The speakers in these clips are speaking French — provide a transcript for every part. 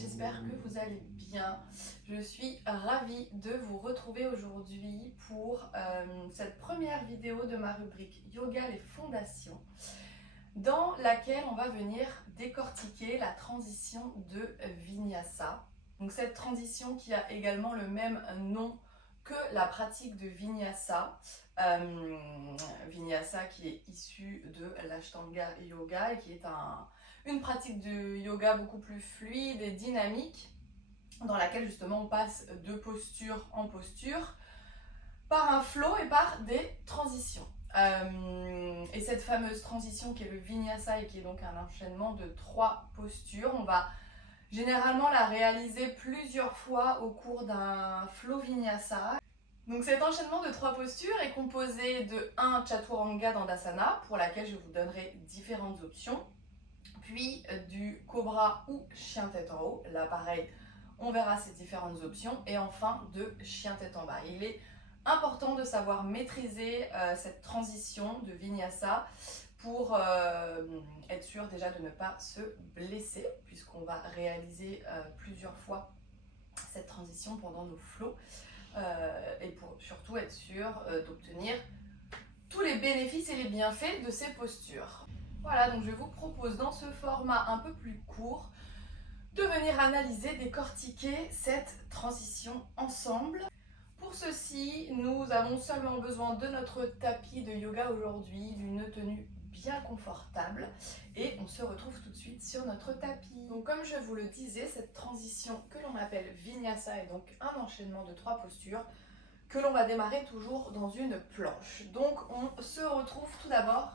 j'espère que vous allez bien. Je suis ravie de vous retrouver aujourd'hui pour cette première vidéo de ma rubrique Yoga les fondations, dans laquelle on va venir décortiquer la transition de Vinyasa. Donc cette transition qui a également le même nom que la pratique de Vinyasa. Vinyasa qui est issu de l'Ashtanga Yoga et qui est une pratique de yoga beaucoup plus fluide et dynamique, dans laquelle justement on passe de posture en posture par un flow et par des transitions. Et cette fameuse transition qui est le Vinyasa et qui est donc un enchaînement de 3 postures, on va généralement la réaliser plusieurs fois au cours d'un flow Vinyasa. Donc cet enchaînement de 3 postures est composé de 1 Chaturanga Dandasana, pour laquelle je vous donnerai différentes options, puis du Cobra ou Chien tête en haut, là pareil, on verra ces différentes options, et enfin de Chien tête en bas. Il est important de savoir maîtriser cette transition de Vinyasa pour être sûr déjà de ne pas se blesser, puisqu'on va réaliser plusieurs fois cette transition pendant nos flows. Et pour surtout être sûr d'obtenir tous les bénéfices et les bienfaits de ces postures. Voilà, donc je vous propose dans ce format un peu plus court de venir analyser, décortiquer cette transition ensemble. Pour ceci, nous avons seulement besoin de notre tapis de yoga aujourd'hui, d'une tenue bien confortable, et on se retrouve tout de suite sur notre tapis. Donc comme je vous le disais, cette transition que l'on appelle Vinyasa est donc un enchaînement de 3 postures que l'on va démarrer toujours dans une planche. Donc on se retrouve tout d'abord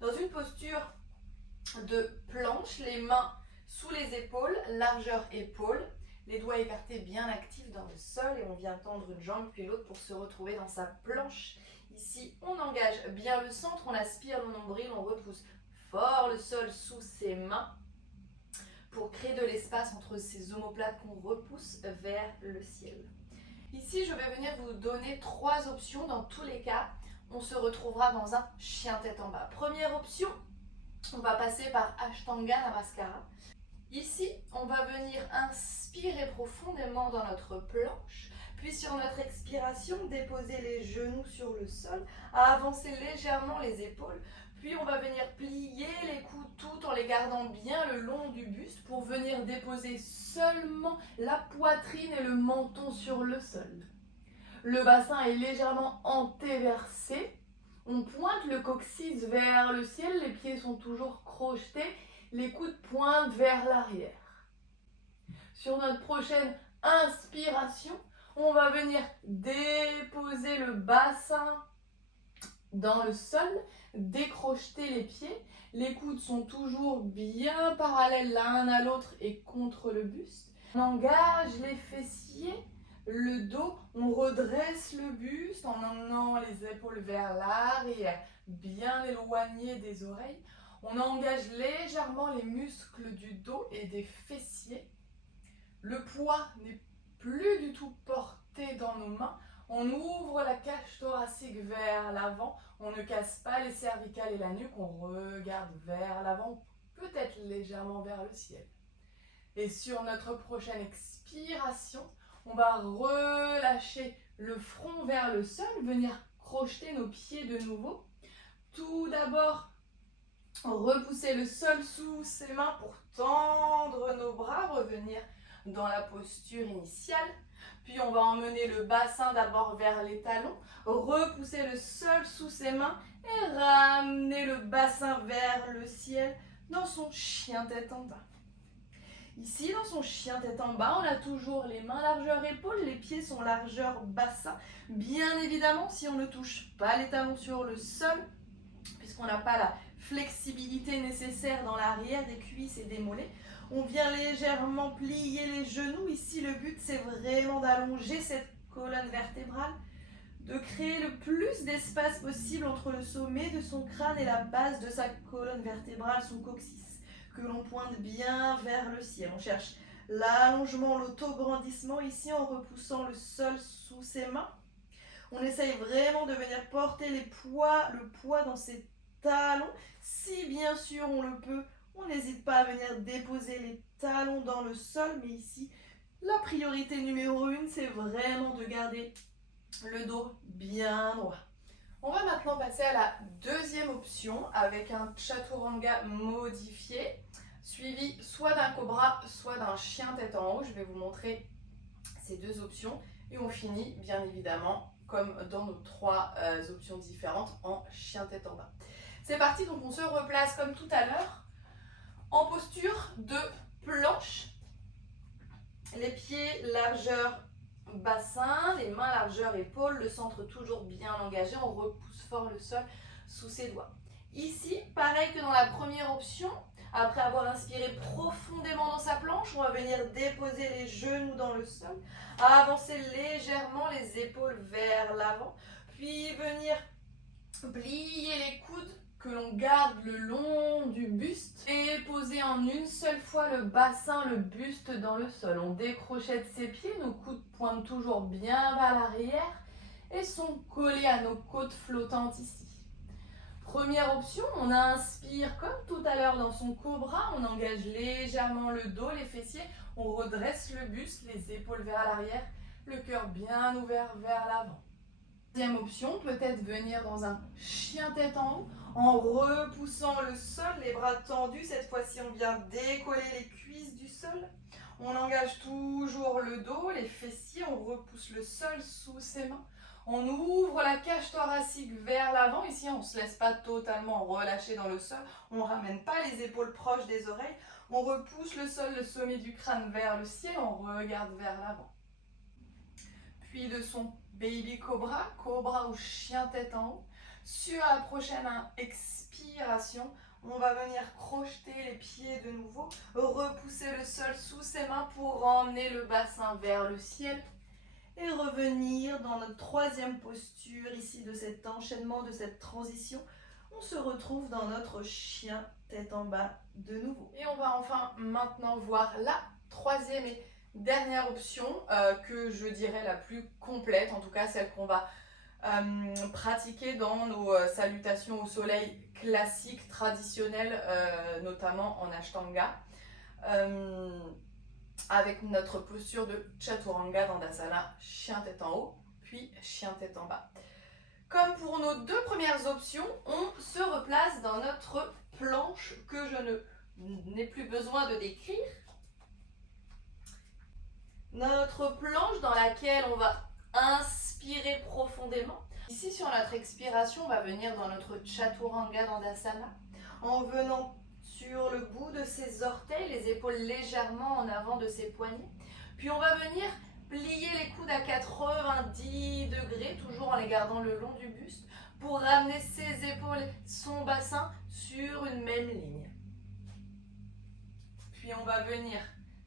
dans une posture de planche, les mains sous les épaules, largeur épaule, les doigts écartés bien actifs dans le sol, et on vient tendre une jambe puis l'autre pour se retrouver dans sa planche. Ici, on engage bien le centre, on aspire le nombril, on repousse fort le sol sous ses mains pour créer de l'espace entre ces omoplates qu'on repousse vers le ciel. Ici, je vais venir vous donner 3 options. Dans tous les cas, on se retrouvera dans un chien tête en bas. Première option, on va passer par Ashtanga Namaskara. Ici, on va venir inspirer profondément dans notre planche, puis sur notre expiration, déposer les genoux sur le sol, avancer légèrement les épaules, puis on va venir plier les coudes tout en les gardant bien le long du buste pour venir déposer seulement la poitrine et le menton sur le sol. Le bassin est légèrement antéversé, on pointe le coccyx vers le ciel, les pieds sont toujours crochetés, les coudes pointent vers l'arrière. Sur notre prochaine inspiration, on va venir déposer le bassin dans le sol, décrocheter les pieds. Les coudes sont toujours bien parallèles l'un à l'autre et contre le buste. On engage les fessiers, le dos, on redresse le buste en emmenant les épaules vers l'arrière, bien éloignées des oreilles. On engage légèrement les muscles du dos et des fessiers. Le poids n'est plus du tout porté dans nos mains. On ouvre la cage thoracique vers l'avant. On ne casse pas les cervicales et la nuque. On regarde vers l'avant, peut-être légèrement vers le ciel. Et sur notre prochaine expiration, on va relâcher le front vers le sol, venir crocheter nos pieds de nouveau. Tout d'abord, repousser le sol sous ses mains pour tendre nos bras, revenir dans la posture initiale. Puis on va emmener le bassin d'abord vers les talons, repousser le sol sous ses mains et ramener le bassin vers le ciel dans son chien tête en bas. Ici, dans son chien tête en bas, on a toujours les mains largeur épaule, les pieds sont largeur bassin. Bien évidemment, si on ne touche pas les talons sur le sol, puisqu'on n'a pas la flexibilité nécessaire dans l'arrière des cuisses et des mollets, on vient légèrement plier les genoux. Ici, le but, c'est vraiment d'allonger cette colonne vertébrale, de créer le plus d'espace possible entre le sommet de son crâne et la base de sa colonne vertébrale, son coccyx, que l'on pointe bien vers le ciel. On cherche l'allongement, l'autograndissement ici en repoussant le sol sous ses mains. On essaye vraiment de venir porter le poids dans ses talons. Si bien sûr on le peut, on n'hésite pas à venir déposer les talons dans le sol, mais ici, la priorité numéro 1, c'est vraiment de garder le dos bien droit. On va maintenant passer à la deuxième option avec un chaturanga modifié, suivi soit d'un cobra, soit d'un chien tête en haut. Je vais vous montrer ces deux options et on finit bien évidemment, comme dans nos trois options différentes, en chien tête en bas. C'est parti, donc on se replace comme tout à l'heure en posture de planche. Les pieds largeur bassin, les mains largeur épaule, le centre toujours bien engagé, on repousse fort le sol sous ses doigts. Ici, pareil que dans la première option, après avoir inspiré profondément dans sa planche, on va venir déposer les genoux dans le sol, avancer légèrement les épaules vers l'avant, puis venir plier les coudes que l'on garde le long du buste et poser en une seule fois le bassin, le buste dans le sol. On décrochette ses pieds, nos coudes pointent toujours bien vers l'arrière et sont collés à nos côtes flottantes ici. Première option, on inspire comme tout à l'heure dans son cobra, on engage légèrement le dos, les fessiers, on redresse le buste, les épaules vers l'arrière, le cœur bien ouvert vers l'avant. Deuxième option, peut-être venir dans un chien tête en haut en repoussant le sol, les bras tendus. Cette fois-ci, on vient décoller les cuisses du sol. On engage toujours le dos, les fessiers, on repousse le sol sous ses mains. On ouvre la cage thoracique vers l'avant. Ici, on ne se laisse pas totalement relâcher dans le sol. On ne ramène pas les épaules proches des oreilles. On repousse le sol, le sommet du crâne vers le ciel. On regarde vers l'avant. Puis de son baby cobra, cobra ou chien tête en haut. Sur la prochaine expiration, on va venir crocheter les pieds de nouveau, repousser le sol sous ses mains pour emmener le bassin vers le ciel et revenir dans notre troisième posture ici de cet enchaînement, de cette transition. On se retrouve dans notre chien tête en bas de nouveau. Et on va enfin maintenant voir la troisième et dernière option que je dirais la plus complète, en tout cas celle qu'on va pratiquer dans nos salutations au soleil classiques, traditionnelles, notamment en Ashtanga, avec notre posture de Chaturanga Dandasana, chien tête en haut, puis chien tête en bas. Comme pour nos deux premières options, on se replace dans notre planche que je n'ai plus besoin de décrire. Notre planche dans laquelle on va inspirer profondément. Ici, sur notre expiration, on va venir dans notre Chaturanga Dandasana en venant sur le bout de ses orteils, les épaules légèrement en avant de ses poignets. Puis on va venir plier les coudes à 90 degrés, toujours en les gardant le long du buste, pour ramener ses épaules, son bassin sur une même ligne. Puis on va venir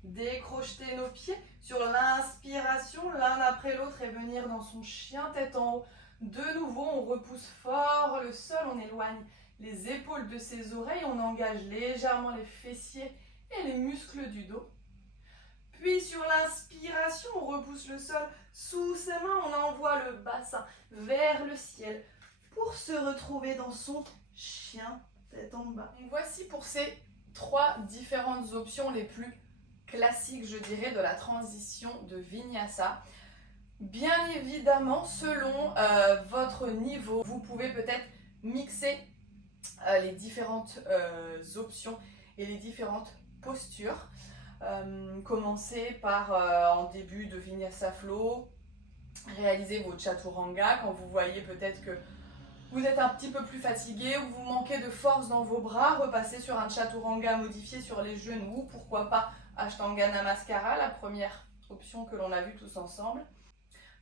décrocheter nos pieds sur l'inspiration, l'un après l'autre, et venir dans son chien tête en haut. De nouveau, on repousse fort le sol, on éloigne les épaules de ses oreilles, on engage légèrement les fessiers et les muscles du dos. Puis sur l'inspiration, on repousse le sol sous ses mains, on envoie le bassin vers le ciel pour se retrouver dans son chien tête en bas. Donc voici pour ces trois différentes options les plus classiques, je dirais, de la transition de Vinyasa. Bien évidemment, selon votre niveau, vous pouvez peut-être mixer les différentes options et les différentes postures. Commencez par, en début de Vinyasa Flow, réaliser vos Chaturanga. Quand vous voyez peut-être que vous êtes un petit peu plus fatigué ou vous manquez de force dans vos bras, repassez sur un Chaturanga modifié sur les genoux. Pourquoi pas Ashtanga Namaskara, la première option que l'on a vue tous ensemble.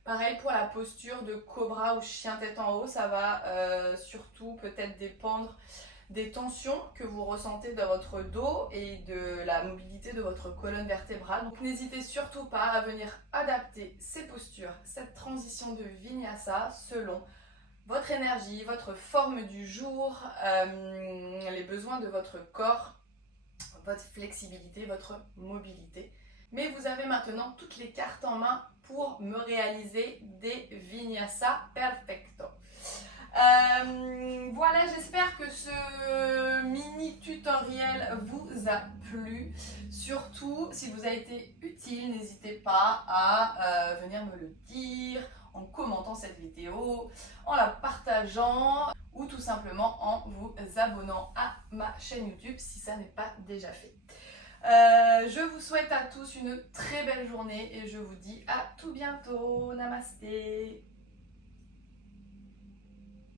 Pareil pour la posture de cobra ou chien tête en haut, ça va surtout peut-être dépendre des tensions que vous ressentez dans votre dos et de la mobilité de votre colonne vertébrale. Donc n'hésitez surtout pas à venir adapter ces postures, cette transition de Vinyasa selon votre énergie, votre forme du jour, les besoins de votre corps, votre flexibilité, votre mobilité. Mais vous avez maintenant toutes les cartes en main pour me réaliser des Vinyasa Perfecto. Voilà, j'espère que ce mini tutoriel vous a plu. Surtout, si vous a été utile, n'hésitez pas à venir me le dire en commentant cette vidéo, en la partageant ou tout simplement en vous abonnant à ma chaîne YouTube si ça n'est pas déjà fait. Je vous souhaite à tous une très belle journée et je vous dis à tout bientôt. Namasté.